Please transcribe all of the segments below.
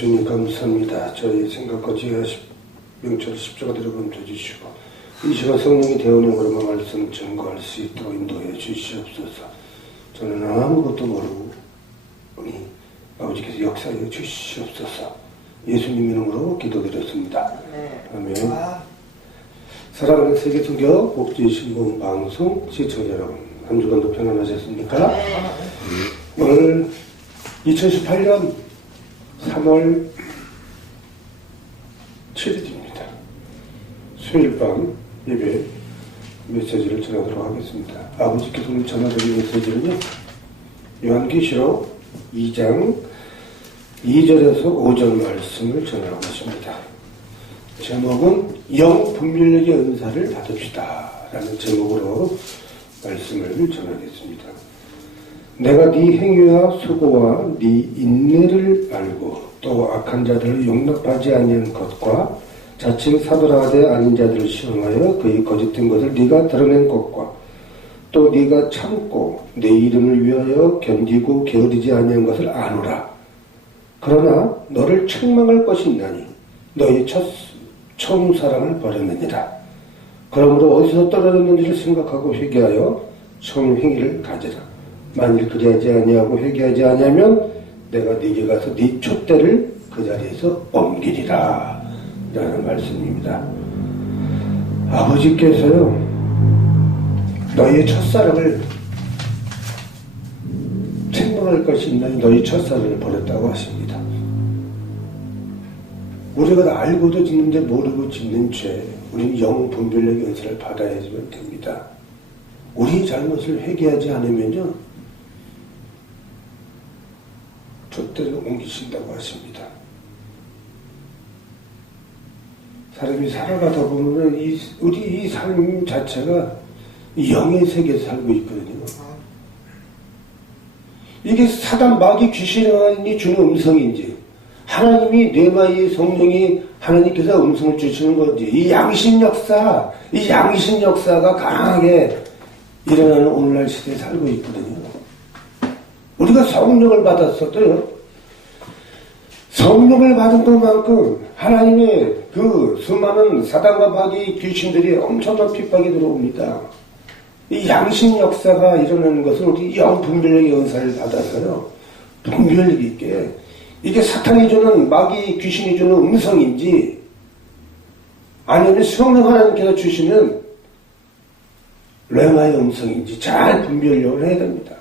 주님 감사합니다. 저희 생각과 지혜와 명철 십자가 대로 감춰주시고 이 시간 성령이 대원형으로만 말씀 증거할 수 있도록 인도해 주시옵소서. 저는 아무것도 모르고 우리 아버지께서 역사해 주시옵소서. 예수님 이름으로 기도드렸습니다. 아멘. 사랑하는 세계성교 복지신봉 방송 시청자 여러분, 한 주간도 평안하셨습니까? 오늘 2018년 3월 7일입니다. 수요일 밤 예배 메시지를 전하도록 하겠습니다. 아버지께서 오늘 전하드린 메시지는요, 요한계시록 2장 2절에서 5절 말씀을 전하라고 하십니다. 제목은 영분별력의 은사를 받읍시다 라는 제목으로 말씀을 전하겠습니다. 내가 네 행위와 수고와 네 인내를 알고 또 악한 자들을 용납하지 아니한 것과 자칭 사도라 하되 아닌 자들을 시험하여 그의 거짓된 것을 네가 드러낸 것과 또 네가 참고 내 이름을 위하여 견디고 게으르지 아니한 것을 아노라. 그러나 너를 책망할 것이 있나니 너의 처음 사랑을 버렸느니라. 그러므로 어디서 떨어졌는지를 생각하고 회개하여 처음 행위를 가져라. 만일 그리하지 아니하고 회개하지 아니하면 내가 네게 가서 네 촛대를 그 자리에서 옮기리라 라는 말씀입니다. 아버지께서요, 너희의 첫사랑을 책망할 것이 있나니 너희 첫사랑을 버렸다고 하십니다. 우리가 알고도 짓는데 모르고 짓는 죄, 우리는 영분별력의 은사를 받아야지만 됩니다. 우리 잘못을 회개하지 않으면요, 촛대를 옮기신다고 하십니다. 사람이 살아가다 보면 우리 이 삶 자체가 영의 세계에서 살고 있거든요. 이게 사단 마귀 귀신이 주는 음성인지 하나님이 뇌마의 성령이 하나님께서 음성을 주시는 건지 이 양심 역사가 강하게 일어나는 오늘날 시대에 살고 있거든요. 우리가 성령을 받았어도요, 성령을 받은 것만큼 하나님의 그 수많은 사단과 마귀 귀신들이 엄청난 핍박이 들어옵니다. 이 양심 역사가 일어나는 것은 우리 영분별력의 은사를 받아서요, 분별력 있게 이게 사탄이 주는 마귀 귀신이 주는 음성인지 아니면 성령 하나님께서 주시는 레마의 음성인지 잘 분별력을 해야 됩니다.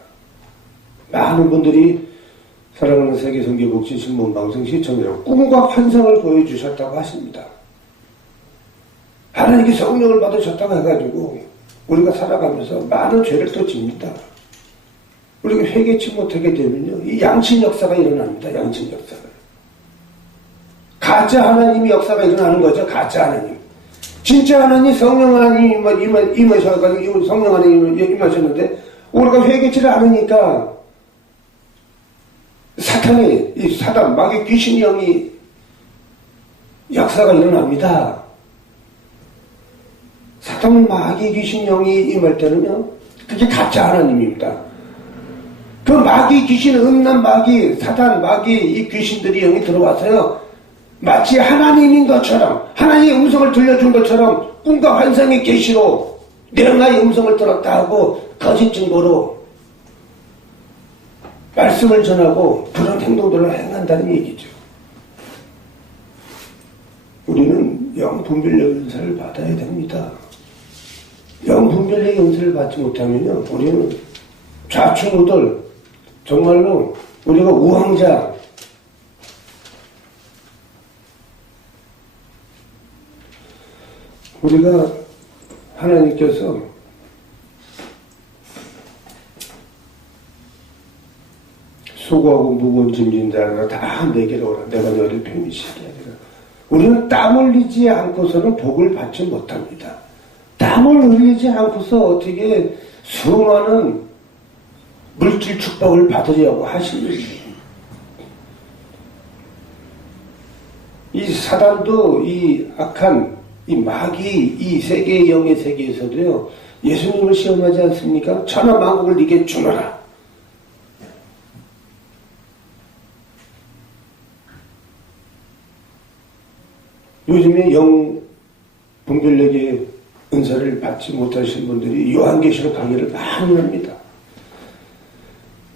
많은 분들이 사랑하는 세계선교복지신문 방송 시청자로 꿈과 환상을 보여주셨다고 하십니다. 하나님께 성령을 받으셨다고 해가지고 우리가 살아가면서 많은 죄를 또 집니다. 우리가 회개치 못하게 되면요, 이 양심 역사가 일어납니다. 양심 역사가. 가짜 하나님의 역사가 일어나는 거죠. 가짜 하나님. 진짜 하나님, 성령 하나님이 임하셔가지고 성령 하나님이 임하셨는데 우리가 회개치를 않으니까 사탄이, 이 사단, 마귀 귀신 영이 역사가 일어납니다. 사탄, 마귀 귀신 영이 임할 때는요, 그게 가짜 하나님입니다. 그 마귀 귀신, 음란 마귀, 사단, 마귀, 이 귀신들이 영이 들어와서요, 마치 하나님인 것처럼, 하나님의 음성을 들려준 것처럼, 꿈과 환상의 계시로 내가의 음성을 들었다 하고, 거짓 증거로 말씀을 전하고 그런 행동들을 행한다는 얘기죠. 우리는 영분별력의 은사를 받아야 됩니다. 영분별력의 은사를 받지 못하면요, 우리는 좌충우돌, 정말로 우리가 우왕좌, 우리가 하나님께서 수고하고 무거운 짐진 자가 다 내게로 오라. 내가 너를 편히시게 하리라. 우리는 땀 흘리지 않고서는 복을 받지 못합니다. 땀을 흘리지 않고서 어떻게 수많은 물질 축복을 받으려고 하시는지. 이 사단도 이 악한 이 마귀 이 세계의 영의 세계에서도요, 예수님을 시험하지 않습니까? 천하만국을 네게 주노라. 요즘에 영 분별력의 은사를 받지 못하신 분들이 요한계시록 강의를 많이 합니다.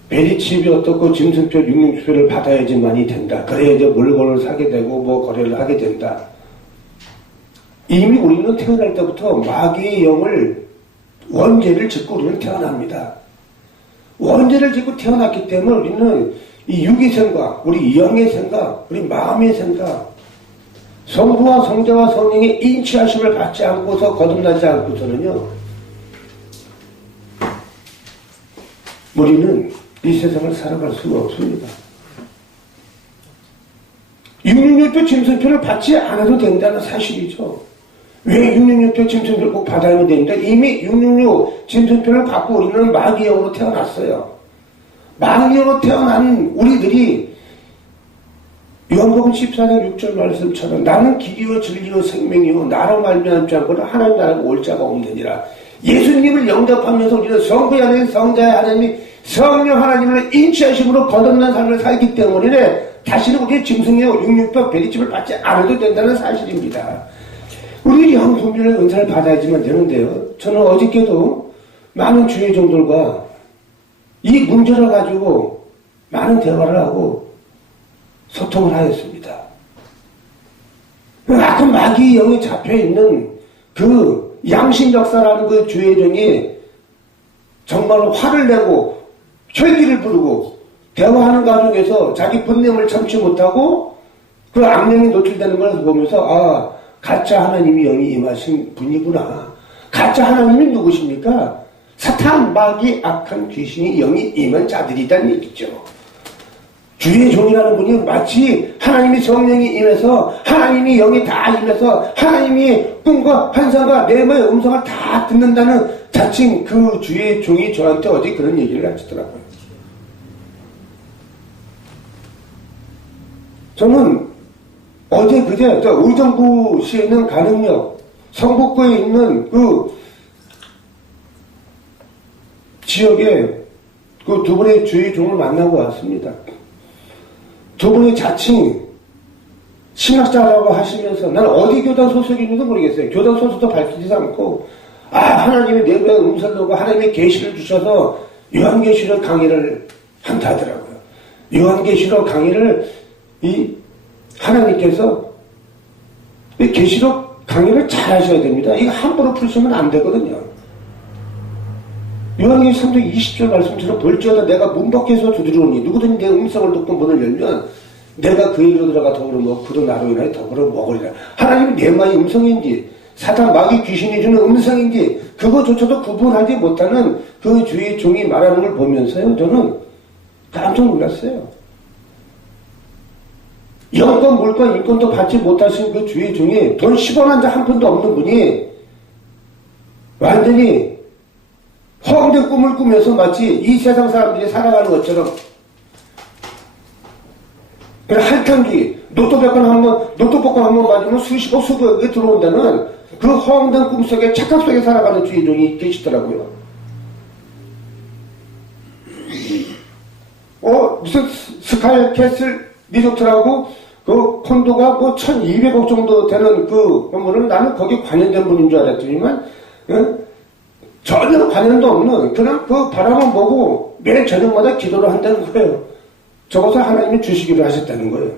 베리칩이 어떻고 짐승표, 육륜표를 받아야지만이 된다. 그래야 이제 물건을 사게 되고 뭐 거래를 하게 된다. 이미 우리는 태어날 때부터 마귀의 영을 원죄를 짓고 우리는 태어납니다. 원죄를 짓고 태어났기 때문에 우리는 이 육의 생각, 우리 영의 생각, 우리 마음의 생각, 성부와 성자와 성령의 인치하심을 받지 않고서 거듭나지 않고서는요, 우리는 이 세상을 살아갈 수가 없습니다. 육륜육표 짐승표를 받지 않아도 된다는 사실이죠. 왜 육륜육표 짐승표를 꼭 받아야 되는데 이미 육륜육 짐승표를 받고 우리는 마귀영으로 태어났어요. 마귀영으로 태어난 우리들이 요한복음 14장 6절 말씀처럼 나는 길이요 진리요 생명이요 나로 말미암지 않고는 하나님 나라가 올 자가 없느니라. 예수님을 영접하면서 우리는 성부의 하나님, 성자의 하나님, 성령 하나님을 인치하심으로 거듭난 삶을 살기 때문에 다시는 우리의 짐승이요 육육법 베리집을 받지 않아도 된다는 사실입니다. 우리 영분별의 은사를 받아야지만 되는데요. 저는 어저께도 많은 주의 종들과 이 문제를 가지고 많은 대화를 하고 소통을 하였습니다. 아까 마귀의 영에 잡혀있는 그 양심역사라는 그 주의종이 정말로 화를 내고 혈기를 부르고 대화하는 과정에서 자기 분냄을 참지 못하고 그 악령이 노출되는 걸 보면서 아, 가짜 하나님이 영이 임하신 분이구나. 가짜 하나님이 누구십니까? 사탄, 마귀, 악한 귀신이 영이 임한 자들이란 얘기죠. 주의 종이라는 분이 마치 하나님이 성령이 임해서 하나님이 영이 다 임해서 하나님이 꿈과 환상과 내모의 음성을 다 듣는다는 자칭 그 주의 종이 저한테 어제 그런 얘기를 하시더라고요. 저는 어제 그제 의정부시에 있는 가능역 성북구에 있는 그 지역에 그 두 분의 주의 종을 만나고 왔습니다. 두 분이 자칭 신학자라고 하시면서 나는 어디 교단 소속인지도 모르겠어요. 교단 소속도 밝히지 않고 하나님의 내부의 음성과 하나님의 계시를 주셔서 요한계시록 강의를 한다 하더라고요. 요한계시록 강의를 이 하나님께서 이 계시록 강의를 잘 하셔야 됩니다. 이거 함부로 풀으시면 안 되거든요. 요한계시록 3장 20절 말씀처럼 볼지어다 내가 문 밖에서 두드리오니 누구든지 내 음성을 듣고 문을 열면 내가 그에게로 들어가 더불어 먹고 그도 나로 인하여 더불어 먹으리라. 하나님이 내 마의 음성인지 사탄 마귀 귀신이 주는 음성인지 그거조차도 구분하지 못하는 그 주의 종이 말하는 걸 보면서요 저는 깜짝 놀랐어요. 영권 물권 인권도 받지 못하신 그 주의 종이 돈 10원 한 장 한 푼도 없는 분이 완전히 허황된 꿈을 꾸면서 마치 이 세상 사람들이 살아가는 것처럼 할당기 로또복권 한번 맞으면 수십억 수백억이 들어온다는 그 허황된 꿈속에 착각 속에 살아가는 주의종이 계시더라고요. 무슨 스카이캐슬 리조트라고 그 콘도가 뭐 1200억 정도 되는 그 건물은 나는 거기 관련된 분인 줄 알았더니만 전혀 관련도 없는 그냥 그 바람을 보고 매일 저녁마다 기도를 한다는 거예요. 적어서 하나님이 주시기로 하셨다는 거예요.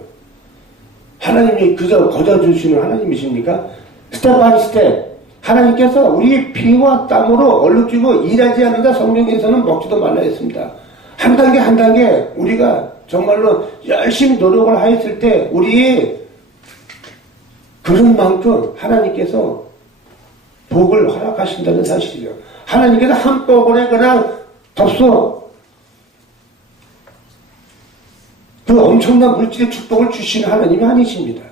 하나님이 그저 거저 주시는 하나님이십니까? 스텝 바이 스텝 하나님께서 우리 피와 땀으로 얼룩지고 일하지 않는다 성경에서는 먹지도 말라 했습니다. 한 단계 한 단계 우리가 정말로 열심히 노력을 하였을 때 우리 그런 만큼 하나님께서 복을 허락하신다는 사실이에요. 하나님께서 한꺼번에 그냥 덥소 그 엄청난 물질의 축복을 주시는 하나님이 아니십니다.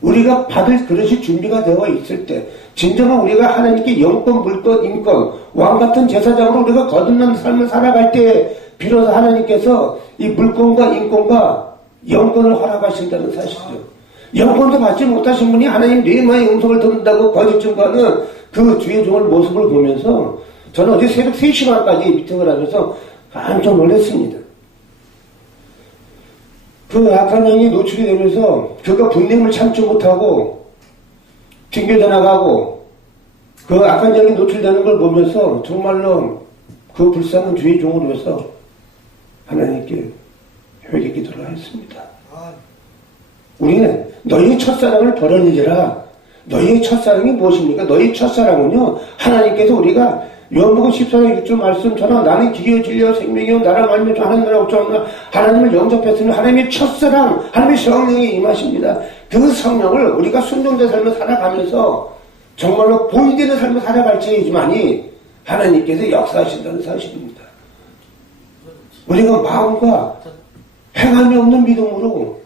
우리가 받을 그릇이 준비가 되어 있을 때 진정한 우리가 하나님께 영권, 물권, 인권 왕같은 제사장으로 우리가 거듭난 삶을 살아갈 때 비로소 하나님께서 이 물권과 인권과 영권을 허락하신다는 사실이죠. 영권도 받지 못하신 분이 하나님 뇌마의 음성을 듣는다고 거짓 증거하는 그 주의 종의 모습을 보면서 저는 어제 새벽 3시간까지 미팅을 하면서 깜짝 놀랐습니다. 그 악한 영이 노출이 되면서 그가 분냄을 참지 못하고 튕겨져 나가고 그 악한 영이 노출되는 걸 보면서 정말로 그 불쌍한 주의 종으로서 하나님께 회개 기도를 하였습니다. 우리는 너희의 첫사랑을 버렸느니라. 너희의 첫사랑이 무엇입니까? 너희의 첫사랑은요, 하나님께서 우리가 요한복음 14장 6절 말씀처럼 나는 길이요 진리요 생명이요 나를 알며 하나님을 없잖아 하나님을 영접했으니 하나님의 첫사랑 하나님의 성령이 임하십니다. 그 성령을 우리가 순종된 삶을 살아가면서 정말로 보이되는 삶을 살아갈지이지만이 하나님께서 역사하신다는 사실입니다. 우리가 마음과 행함이 없는 믿음으로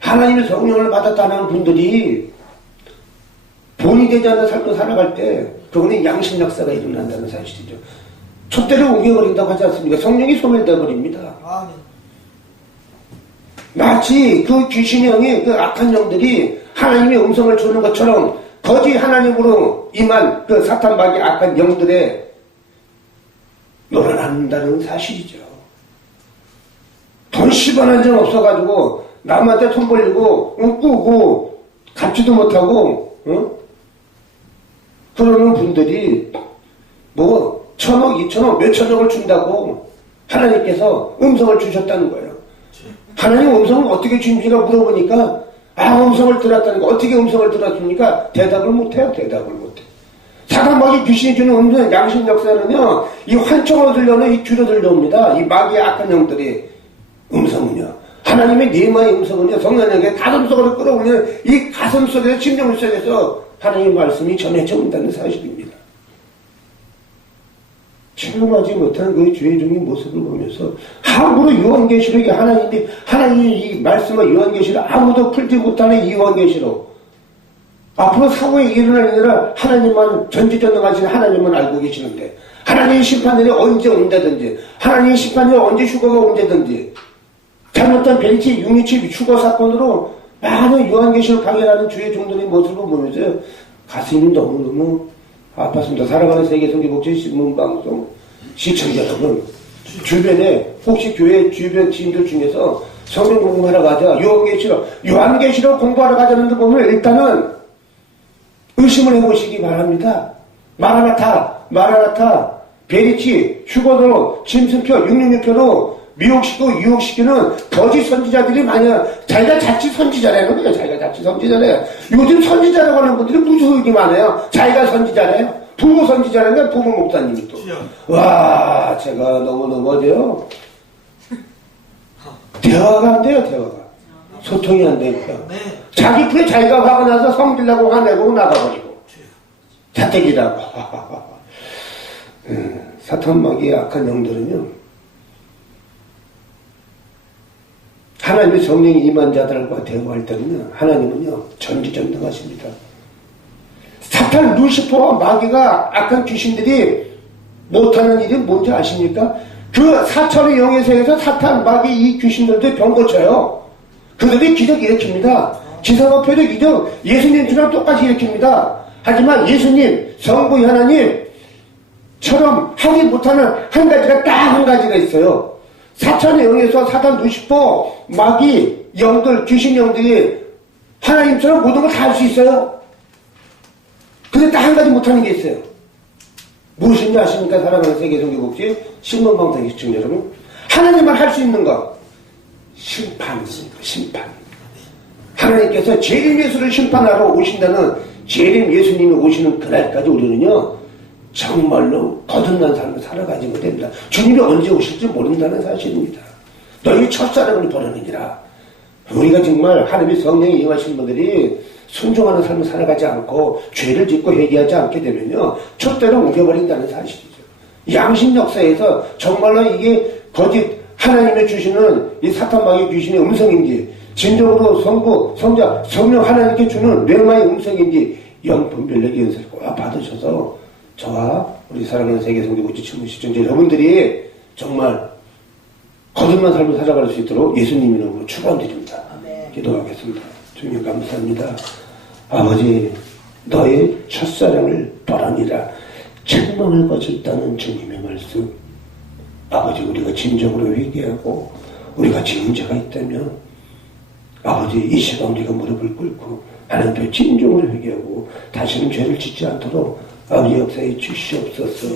하나님의 성령을 받았다는 분들이 본이 되지 않는 삶을 살아갈 때 그거는 양심 역사가 일어난다는 사실이죠. 촛대를 옮겨버린다고 하지 않습니까? 성령이 소멸되어버립니다. 마치 그 귀신의 영이 그 악한 영들이 하나님의 음성을 주는 것처럼 거짓 하나님으로 임한 그 사탄 마귀 악한 영들에 놀아난다는 사실이죠. 돈 10원 한 장 없어가지고 남한테 손 벌리고 꾸고 갚지도 못하고 그러는 분들이 뭐 1,000억, 2,000억, 몇천억을 준다고 하나님께서 음성을 주셨다는 거예요. 하나님 음성을 어떻게 주십니까? 물어보니까 음성을 들었다는 거. 어떻게 음성을 들었습니까? 대답을 못해요. 대답을 못해. 사단 마귀 귀신이 주는 음성, 양심 역사는요, 이 환청으로 들려오는 이 귀로 들려옵니다. 이 마귀의 악한 영들이 음성은요. 하나님의 네마의 음성은요, 성령에게 가슴 속으로 끌어올리는 이 가슴 속에서, 심령 속에서 하나님의 말씀이 전해져 온다는 사실입니다. 체험하지 못한 그 주의 종의 모습을 보면서 함부로 요한계시록에 하나님이 이 말씀과 요한계시록 아무도 풀지 못하는 이 요한계시록 앞으로 사후에 일어날 일을 하나님만 전지전능하신 하나님만 알고 계시는데 하나님의 심판들이 언제 온다든지 하나님의 심판이 언제 휴거가 온다든지 잘못된 벨치, 육리치, 휴거 사건으로 많은 요한계시록 강연하는 주의 종들의 모습을 보면서 가슴이 너무너무 아팠습니다. 살아가는 세계성경복지 신문방송 시청자 여러분, 주변에 혹시 교회 주변 지인들 중에서 성경 공부하러 가자, 요한계시록 공부하러 가자는데 보면 일단은 의심을 해보시기 바랍니다. 마라나타, 베리치, 휴거로, 짐승표, 666표로 미혹시키고 유혹시키는 거짓 선지자들이 많아요. 자기가 자칫 선지자라는 거예요. 자기가 자칫 선지자래요. 요즘 선지자라고 하는 분들이 무수하게 많아요. 자기가 선지자래요. 부모 선지자라는 게 부모 목사님이 또. 와, 제가 너무너무 어제요. 대화가 안 돼요, 대화가. 소통이 안 되니까. 자기 풀에 자기가 화가 나서 성질나고 화내고 나가버리고. 자택이라고. 사탄 마귀의 악한 영들은요. 하나님의 성령이 임한 자들과 대화할 때는요, 하나님은요, 전지전능하십니다. 사탄 루시퍼와 마귀가 악한 귀신들이 못하는 일이 뭔지 아십니까? 그 사천의 영의 세계에서 사탄, 마귀, 이 귀신들도 병 고쳐요. 그들이 기적 일으킵니다. 기사와 표적 기적, 예수님처럼 똑같이 일으킵니다. 하지만 예수님, 성부 하나님처럼 하지 못하는 한 가지가 딱 한 가지가 있어요. 사천의 영에서 사탄 루시퍼, 마귀, 영들, 귀신 영들이 하나님처럼 모든 걸 다 할 수 있어요. 근데 딱 한 가지 못하는 게 있어요. 무엇인지 아십니까? 사랑하는 세계성경복지 신문방송 시청자 여러분, 하나님만 할 수 있는 거 심판입니다. 심판. 하나님께서 재림 예수를 심판하러 오신다는 재림 예수님이 오시는 그날까지 우리는요, 정말로 거듭난 삶을 살아가지 못합니다. 주님이 언제 오실지 모른다는 사실입니다. 너희 첫사랑을 버리느니라. 우리가 정말 하나님의 성령이 임하신 분들이 순종하는 삶을 살아가지 않고 죄를 짓고 회개하지 않게 되면요, 촛대로 옮겨버린다는 사실이죠. 양심 역사에서 정말로 이게 거짓 하나님의 주시는 이 사탄 마귀 귀신의 음성인지 진정으로 성부, 성자, 성령 하나님께 주는 뇌마의 음성인지 영분별력의 연설을 꼭 받으셔서 저와 우리 사랑하는 세계성경복지 시청자 여러분들이 정말 거듭난 삶을 살아갈 수 있도록 예수님 이름으로 축원드립니다. 기도하겠습니다. 주님 감사합니다. 아버지, 너의 첫사랑을 떠나니라 책망을 거쳤다는 주님의 말씀, 아버지, 우리가 진정으로 회개하고 우리가 지은 죄가 있다면 아버지, 이 시간 우리가 무릎을 꿇고 하나님께 진정으로 회개하고 다시는 죄를 짓지 않도록 아버지 역사에 주시옵소서.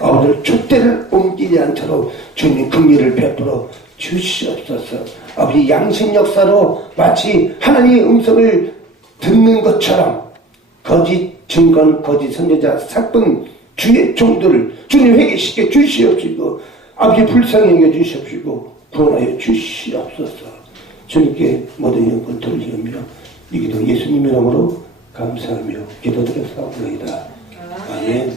아버지를 촛대를 옮기지 않도록 주님 긍휼을 베풀어 주시옵소서. 아버지 양심 역사로 마치 하나님의 음성을 듣는 것처럼 거짓 증거는 거짓 선지자 사건 주의 종들을 주님 회개시켜 주시옵시고 아버지 불쌍히 여겨 주시옵시고 구원하여 주시옵소서. 주님께 모든 영권 돌리며 이 기도 예수님의 이름으로 감사하며 기도드려 사옵나이다. 아멘.